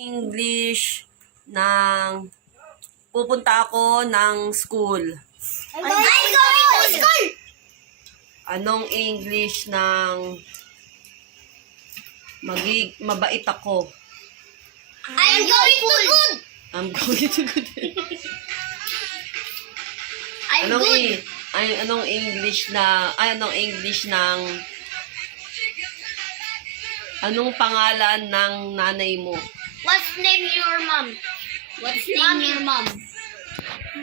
English ng pupunta ako ng school. I'm going to school! Anong English ng mabait ako? I'm going to good! I'm going to good. I'm good! Anong English ng anong pangalan ng nanay mo? What's name your mom? What's name your mom?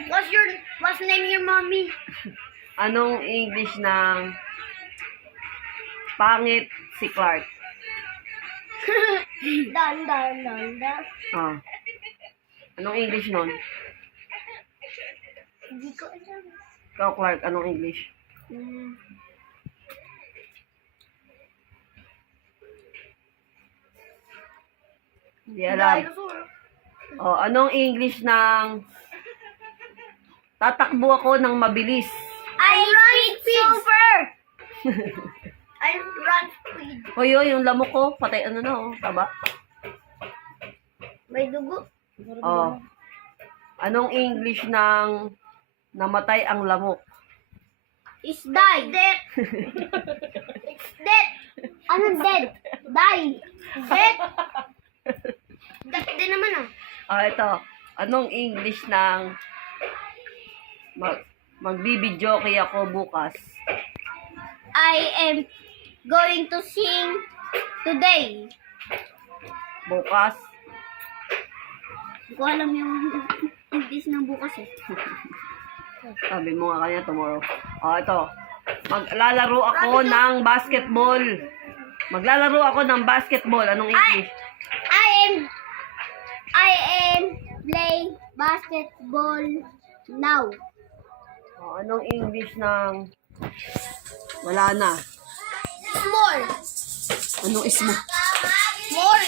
What's name your mommy? Anong English ng pangit si Clark? Dan. Ah. Anong English nun? Hindi ko alam. Ikaw, Clark, anong English? Hindi alam. Oh, anong English ng tatakbo ako ng mabilis? I run super! I run speed. Hoy, yung lamok ko, patay ano na, oh, taba. May dugo. Oh. Anong English ng namatay ang lamok? Is die. Dead. It's dead. Ano dead? Die. Dead. Dead din naman ah. Ah, ito. Anong English ng magbibidyoke ako bukas? I am going to sing today. Bukas? Hindi ko alam yung English ng bukas eh. Sabi mo nga kanya tomorrow. Oh, ito. Maglalaro ako ng basketball. Maglalaro ako ng basketball. Anong English? I am playing basketball now. Oh, anong English ng wala na? Small. Anong ismo? Small.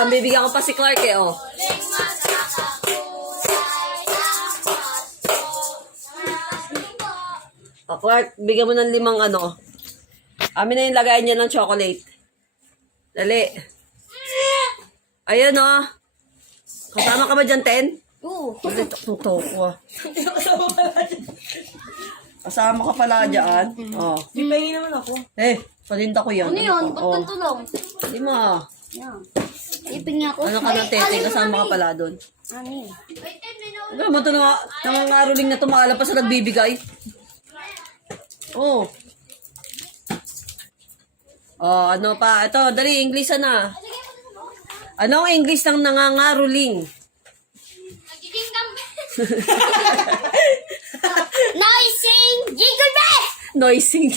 Ang bibigyan ko pa si Clark eh, oh. Oh, Clark, bigyan mo ng 5 ano. Amin na yung lagayan niya ng chocolate. Dali. Ayun, oh. Kasama ka ba dyan, Ten? Oo. Hindi, tutok ko. Kasama ka pala dyan. Oh. Di pahingi naman ako. Paninda ko yan. Ano yun? Ba't Oh. ganito lang? Di mo. Yan. Ipin niya ako. Ano ka ng tete? Kasama ka pala doon. Ano yun? Ano mo ito nangangaroling na tumala pa sa nagbibigay? Oh. Oh, ano pa? Ito, dali, English na. Anong English ng nangangaroling? Noising jingle bell! Noising.